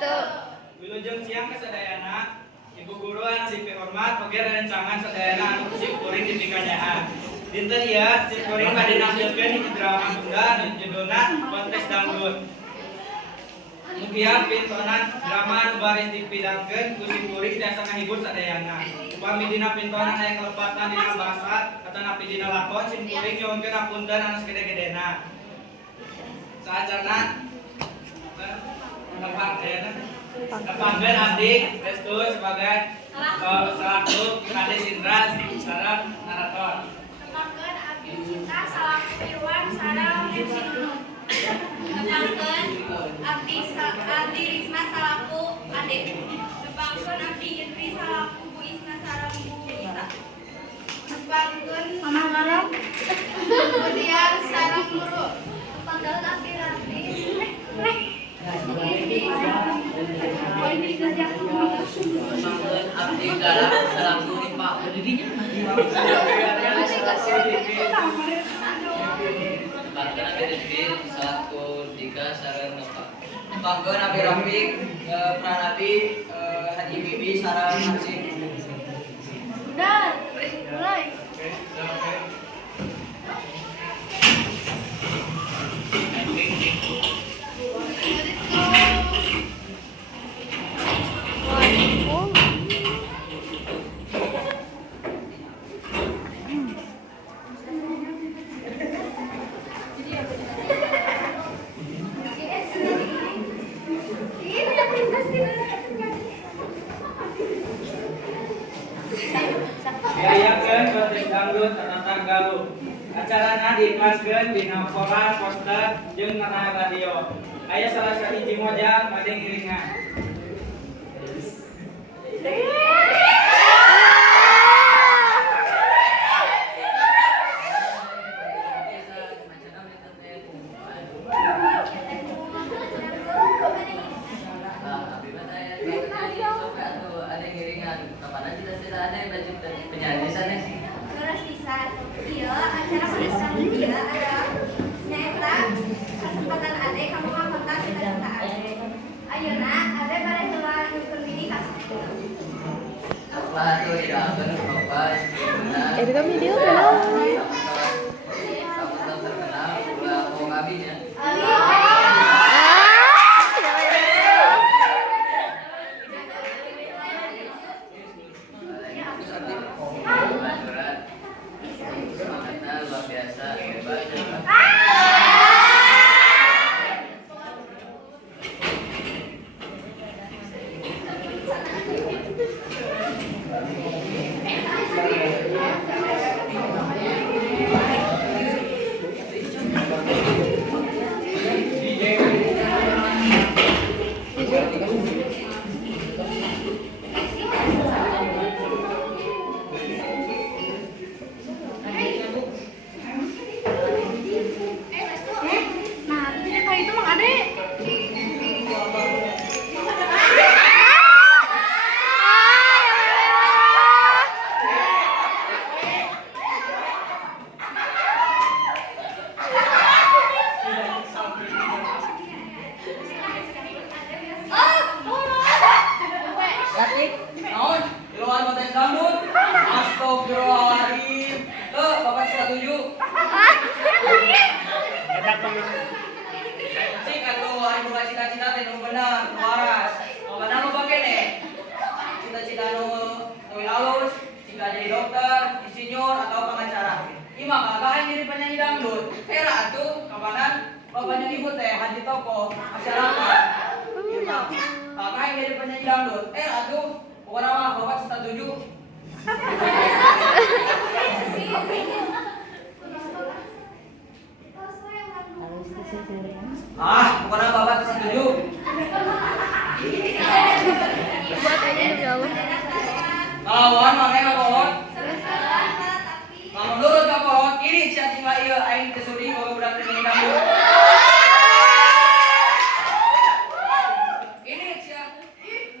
Wabarakatuh. Wilujeng siang kasadayana, Ibu Guru anu dipihormat, pagir rencangan sadayana anu sip kuring dipikadaan. Dinten ieu sip kuring badhe nampilkeun hiji drama Sunda anu judulna Kontes Dangdut. Mugia pintonan drama anu baris dipidangkeun ku sip kuring tiasa ngahibur sadayana. Upami dina pintonan aya kelepatan dina basa atawa dina lakon sip kuring nyuwunkeun hapunten anu sagede-gedena. Saajana Kepanggen Abdi Restu sebagai selaku Kadis Indra sareng narator. Kepanggen Abdi Cinta selaku Irwan sareng MC Nunung. Kepanggen Abdi Risma selaku Adik. Kepanggen Abdi Indri selaku Bu Isna sareng Bu Yita. Kepanggen Mama Larang kemudian sareng Nurul. Kepanggen Abdi Ranti Abdi Galak selaku Pak pendirinya. Bahkan Abdi Rizkin selaku Dika sareng Bapak. Panggon Abdi Rafiq Pranabi Haji Bibi sareng Hasim. Udah, mulai. Diayakeun kontes dangdut tatatar Galuh. Acarana diiklaskeun dina koran, poster, jeung ngarana radio. Aya salah sahiji mojang bade ngiringan. Terus bisa, iya acara penulisan dia ada nyaeta kesempatan ade kamu ngangkota cita-cita ade. Ayeuna ade bare heula nyukeun diri ka sekolah. Apa tuh ya Bapak Edukasi video kenal. sama terkenal ulah mau ngabinya. Semangatnya luar biasa, hebat. Nah, jadi kalau itu mang ade. Yakin? Naon? Di luar kontes dangdut? Astagfirullahaladzim. Bapak setuju? Cik atuh hari buka cita-cita teh nu bener, nu waras. Mana nu pake nih? Cita-cita nu alus, jika jadi dokter, insinyur atau pengacara. Imam kakak jadi penyanyi dangdut. Hera atuh kapanan bapaknya ibu teh haji tokoh masyarakat. Imam kakak jadi penyanyi dangdut. Atuh pokoknya mah bapak setuju. Pokoknya bapak setuju. Buat aja demi Allah. Lawan mana kolot? Lamun nurut ka kolot, ini inisiatif ieu aing teu sudi boga budak penyanyi dangdut. Ini inisiatif.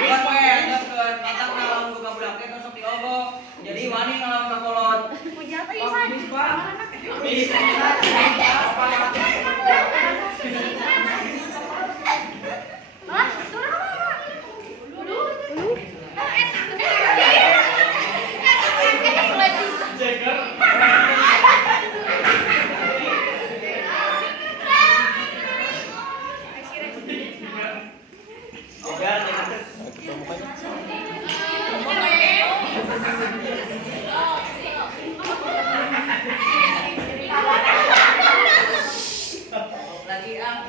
Bukan poe anjeun keur matak ngalamun boga budak teh sok diogo. Jadi wani ngalamun ka kolot. Puja teh Pak, Isan. Bisa. Ciang.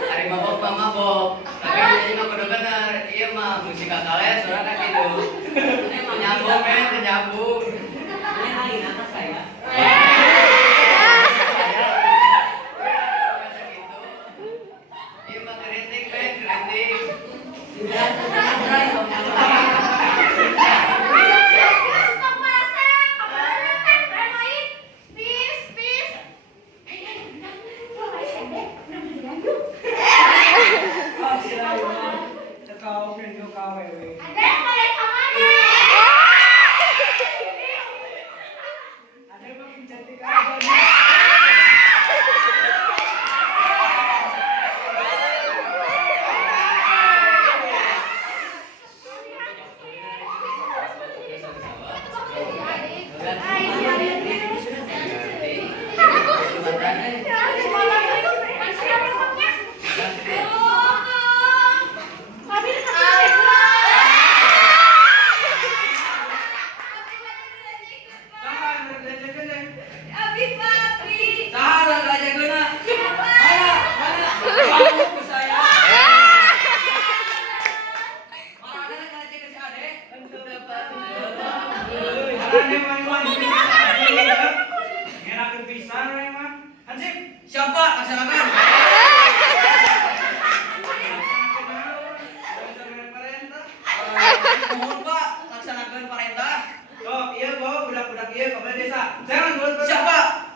Hari mabok mah mabok. Tapi ini mah kudu bener. Iya mah musik kalian soalnya kan gitu. Ini mah nyambung nyambung. Ini lain atas saya. Iya mah kritik kritik. Siapa? Laksanakan. Mohon Pak, laksanakan perintah. Oh, iya bawa budak-budak iya ke desa. Jangan buat Siapa?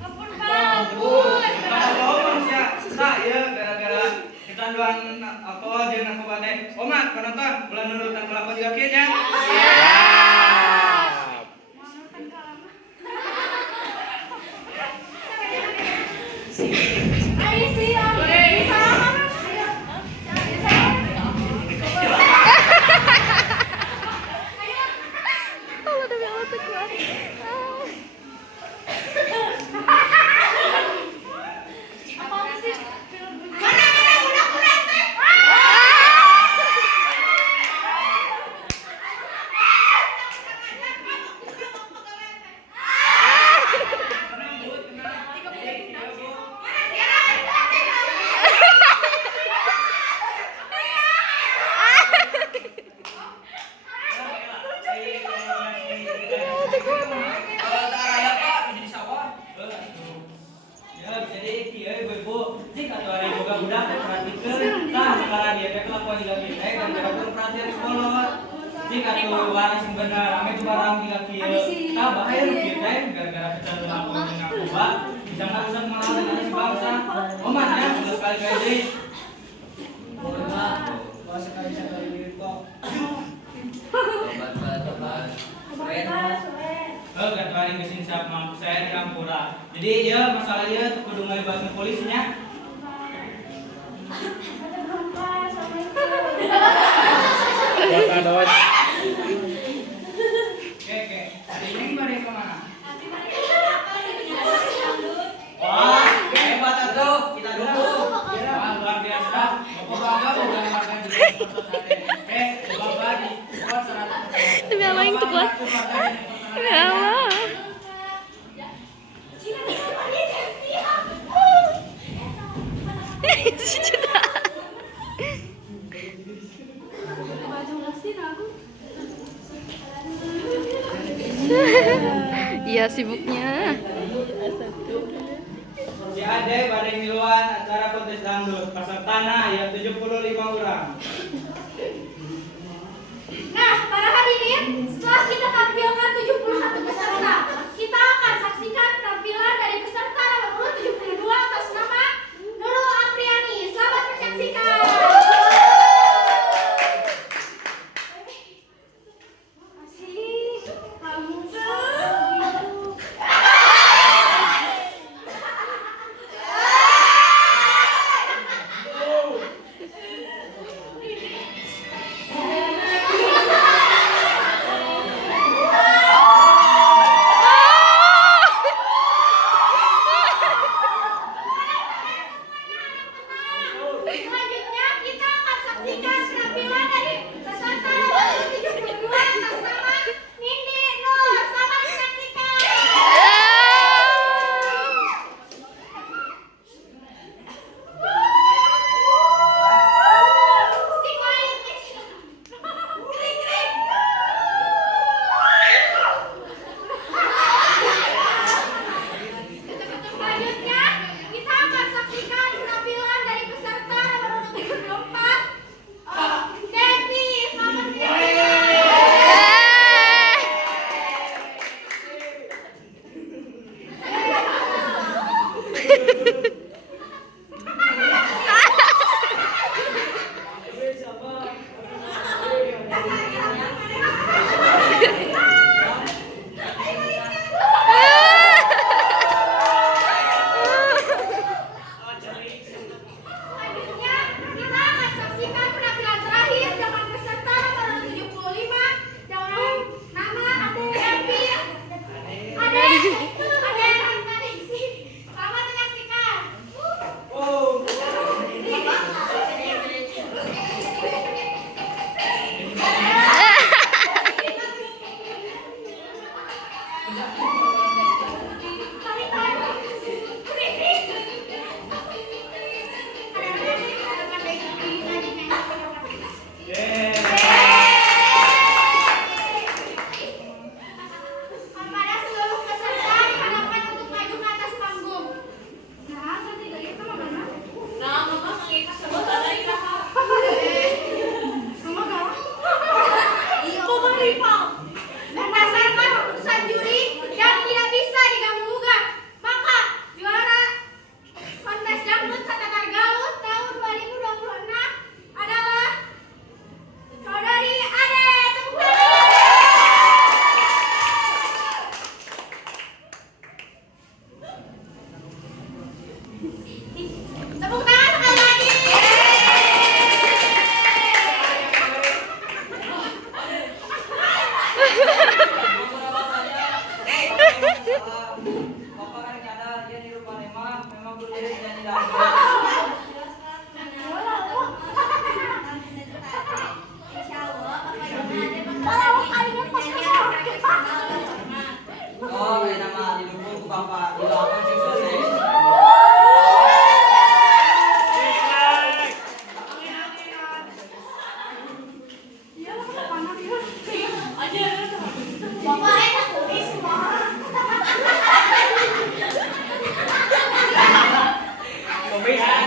Ampun Pak, ampun. Kalau manusia, nah iya gara-gara kecanduan alkohol jeung narkoba teh. Omat penonton, ulah nurutan pelakon juga kieu nya. Ayo sih, salah mana? Allah demi Allah tuh keluar. Apa sih? Mana budak-budak teh? Kalau tak raya Pak, bisa di sawah. Ya, jadi kieu ibu-ibu, jika atuh ada boga budak teh perhatikeun, tah karena dia teh kelakuan juga kieu teh dan kita kudu perhatian sekolot. Jika tuh waras yang bener, ame tuh barang juga kieu, tah bahaya lu kieu teh gara-gara kecanduan alkohol jeung narkoba, bisa ngarusak malah negara sebangsa. Omat ya, udah sekali-kali deui. Mohon Pak, kalau sekali-sekali duit kok. Tobat. Gak tuh hari kesin siap mampu saya di Rampura. Jadi ya masalah dia tuh kudu ngalibatkeun polisinya. Oke. Ini pada kemana? Wah, Hebat atuh, kita dulu. wah, luar biasa. Bapak-bapak udah makan di bapak di kuat 100%. Demi Allah yang tuh kuat. Demi Allah. Cita. Iya sibuknya. Si Ade pada miluan acara kontes dangdut pesertana ya 75 orang. Nah, para hadirin, setelah kita tampilkan 71 peserta, kita akan saksikan tampilan dari peserta nomor urut 72 atas nama Nurul Apriani. Selamat menyaksikan. Asik, kamu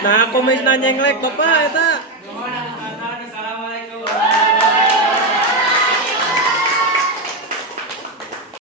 Nah, aku mes nanya ngelek bapak eta.